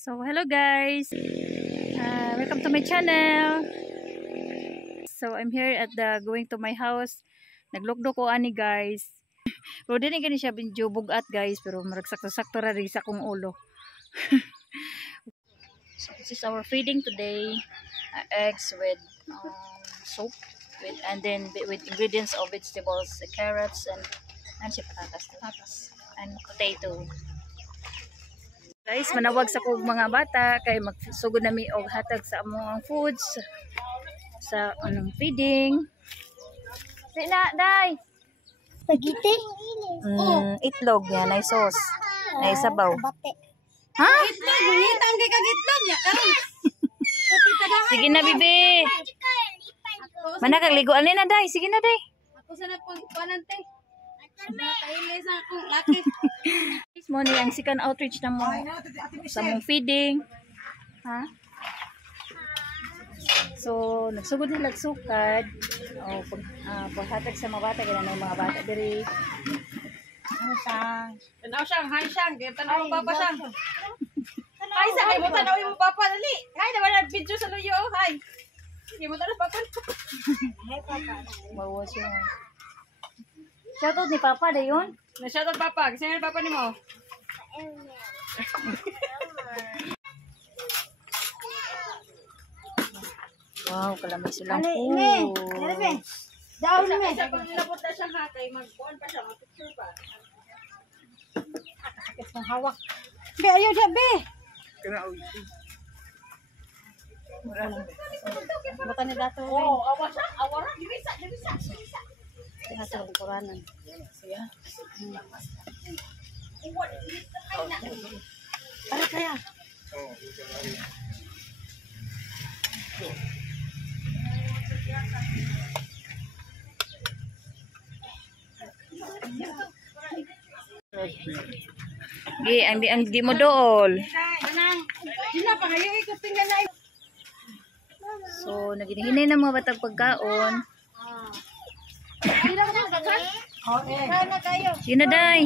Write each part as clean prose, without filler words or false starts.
So hello guys, welcome to my channel. So I'm here at the going to my house. Naglugdo ko ani guys. Pero din gani siya binjo bugat guys, pero maragsakto-sakto ra rin sa kong ulo. So this is our feeding today. Eggs with soup and then with ingredients of vegetables, carrots and patatas and potato. Guys, manawag sa kong mga bata kay magsugod nami og hatag sa among foods sa anong feeding. Sina day. Spaghetti? Itlog yan, ay sauce. Ay sabaw. Ha? Itlog, ngitang kay kag itlog nya karon. Sige na bibi. Mana kag liguan ni na day, sige na day. Ako sa napon panante. Kaili sa akong laki. Mo ni ang second outreach na mo sa mong feeding. Ha? So, nagsugod nila sukad. O, paghatag sa mga bata, gano'n mga bata diri. Tanaw siyang, hi siyang, tanaw mo papa siyang. Hi sa, hi mo tanaw mo papa, dali. Hi, naman ang video sa luyo, hi. Sige mo tanaw papa. Hi papa. Bawa siya. Shoutout ni Papa, da yun? Na-shoutout papa, kasi nga papa ni mo. Wow, kalamay silang Daon me. Sa pag nilapot na siyang hatay, mag-buwan pa siya, mag-picture pa. Sakit ng hawak. Be, ayaw dyan, be. Bata ni dato. Oo, awa siya. Awa ra. Dimisa. Kaya sa lingkuranan. Siya. Para kaya. Ang di mo dool. So, naghinay ng mga batang pagkaon. Sige na, day.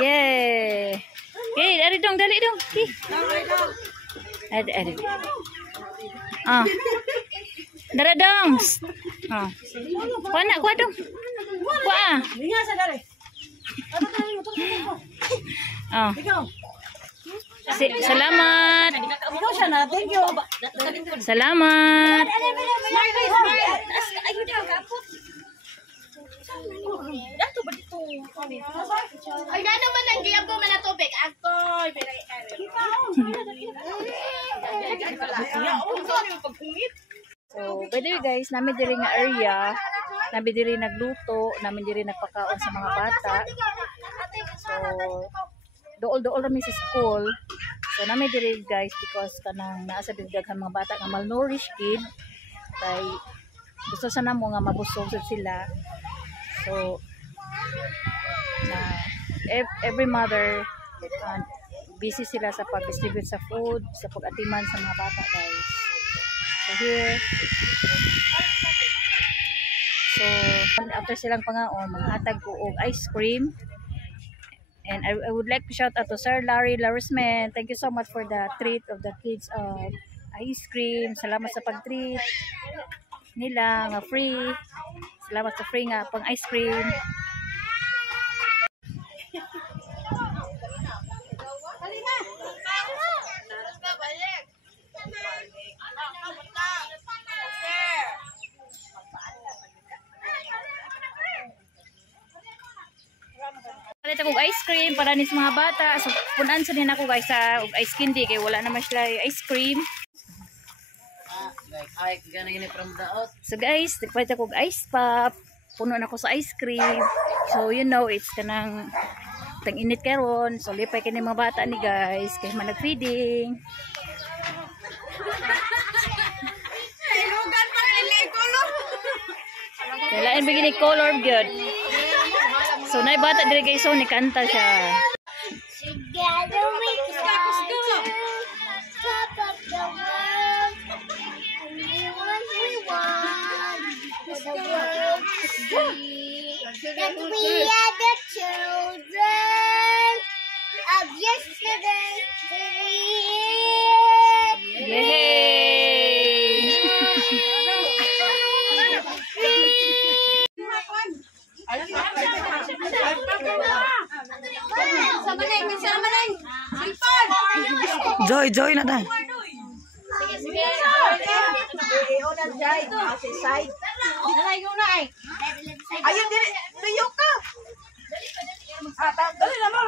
Yeah. Okay, dali dong. Okay. Ada. Dara dong. Kuha dong. Kuha. Salamat. Salamat. Ay, na naman ang giyam ko man na tubig. Ako'y So, by the way guys, namin diri nga area, namin diri nagluto, namin diri nagpakaon sa mga bata. So, dool kami sa school. So, namin diri guys because kanang naa sa daghan mga bata nga malnourished kid. Kay gusto sana mo nga mabusog sila. So, every mother busy sila sa pag-distribute sa food, sa pag-atiman sa mga bata guys. So here, so after silang pangaon, manghatag ko og ice cream. And I would like to shout out to Sir Larry Larisman. Thank you so much for the treat of the kids of ice cream. Salamat sa pag-treat nila nga free. Salamat sa free nga pang ice cream. Palit ako ice cream para ni sa mga bata. So punan sa din ako guys sa ice candy kay wala naman sila ice cream. So guys, nagpalit ako ice pop. Puno na ako sa ice cream. So you know, it's kanang tang-init karon. So lipay kini mga bata ni guys kay manag-feeding. Kailangan bigyan ni color good. So nay bata dire guys, so ni kanta siya. Together we go. Joy na dai. Sige. Ayun, tuyo ka. Dali naman.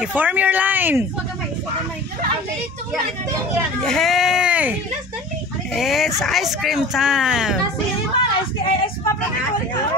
I-form your line. Yay! It's ice cream time.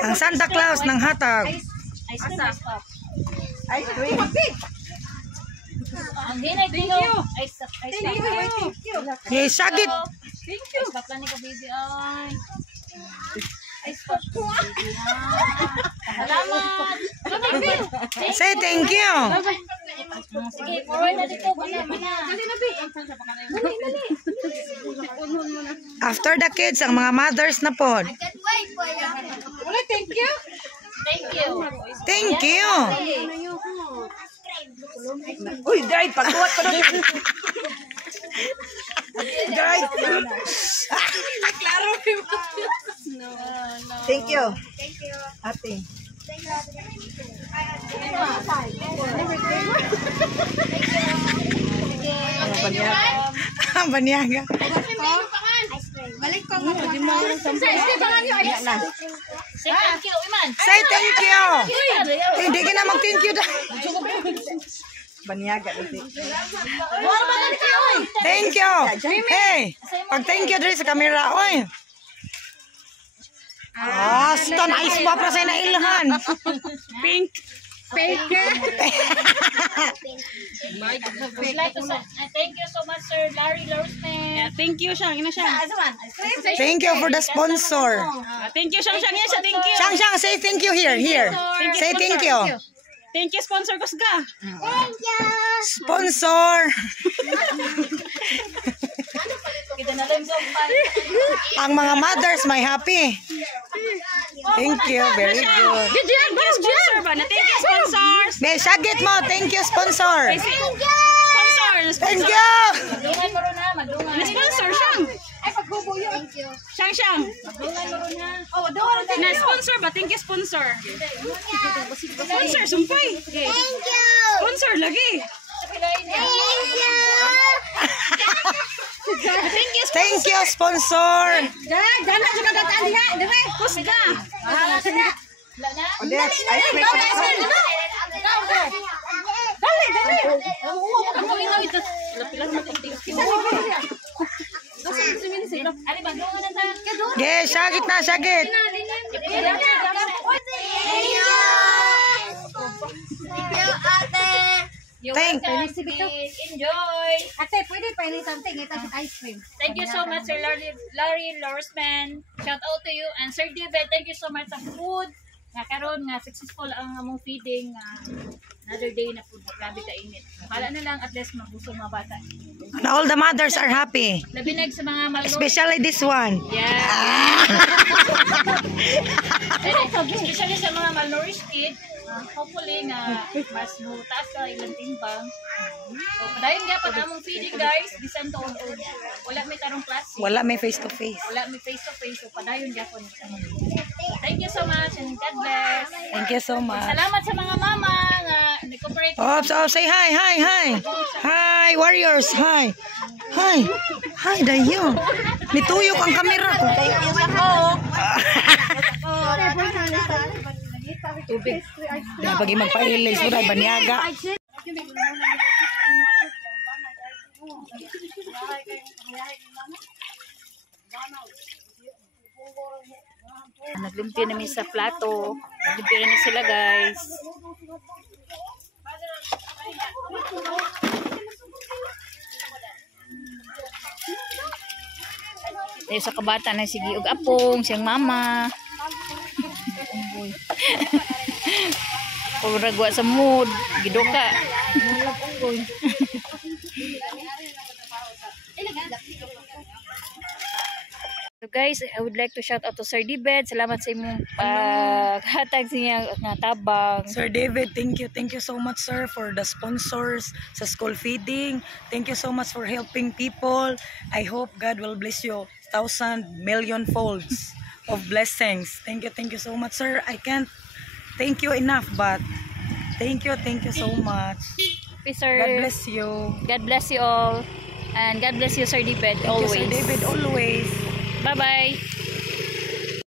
Ang Santa Claus ng hatag. Ice pop. Ice cream. Ang ginay-ginaw. Ice pop. Yay, sagit. Thank you. Ice pop lang ni ka, baby. Ay. Ice pop ko. Salamat. Say thank you. Sige, forward na dito. Mana. After the kids, ang mga mothers na po. Thank you. Thank you. Thank you. Uy, dried. Pagkuhat ko na. Dried. Klaro. Thank you. Ate. Banyaga. Balik ko. Say thank you, Iman. Say thank you. Hindi ka na mag-thank you. Banyaga. Thank you. Hey, pag-thank you diri sa camera. Oy. Stone ice pop ra sa inailhan. Pink. I'd like to say thank you so much, Sir Larry Lorsman. Thank you, Shang. Ina siya. Thank you for the sponsor. Thank you, Shang. Shang. Yan siya. Thank you. Shang, say thank you here. Say thank you. Thank you, sponsor Kusga. Sponsor. Kita na lang sopan. Ang mga mothers may happy. Thank you. Very good. Thank you, sponsor ba? Thank you, sponsors. May sagit mo. Thank you, sponsor. Sponsors. Thank you. Magdungan mo ron ha, magdungan. Sponsor, Shang. Ay, pagbubo yun. Shang, Shang. Magdungan mo ron ha. Oh, doon. Na-sponsor ba? Thank you, sponsor. Sponsor, sumpay. Thank you. Sponsor, lagi. Thank you, sponsor. Dana juga dataan diha. Dire, Kusga. Yeah, sagit na, sagit. Thank Enjoy. Ate, pwede pa ini something ito sa ice cream. Thank you so much, Sir Larry Lorsman. Shout out to you. And Sir David, thank you so much sa food. Nga karon nga successful ang among feeding. Another day na food. Grabe ka init. Hala na lang at least mabusog mga bata. And all the mothers are happy. Labinag sa mga malnourished. Especially this one. Yeah. Especially sa mga malnourished kid. Hopefully nga mas mutaas ka ilang timbang. So, padayon nga pag among feeding guys, bisan to on. Wala may tarong klase. Wala may face to face. Wala may face to face. So, padayon nga po. Thank you so much and God bless. Thank you so much. Salamat sa mga mama nga nag-cooperate. Ops, say hi, hi, hi. Hi, warriors, hi. Hi. Hi, dayo. Nituyok ang kamera ko. Thank you sa ko. Tubig. Dahil pag magpa-release mo na, banyaga. Naglimpyo namin sa plato. Naglimpyo namin sila guys. Tayo sa kabata na sige og apong, siyang mama. Pag ragwa sa mood, gidoka. So guys, I would like to shout out to Sir David. Salamat sa imong paghatag sa niya nga tabang. Sir David, thank you. Thank you so much, sir, for the sponsors sa school feeding. Thank you so much for helping people. I hope God will bless you 1,000 million folds of blessings. Thank you so much, sir. I can't thank you enough, but thank you so much. officer. God bless you. God bless you all. And God bless you, Sir David, Thank you, always. Sir David, always. Bye-bye.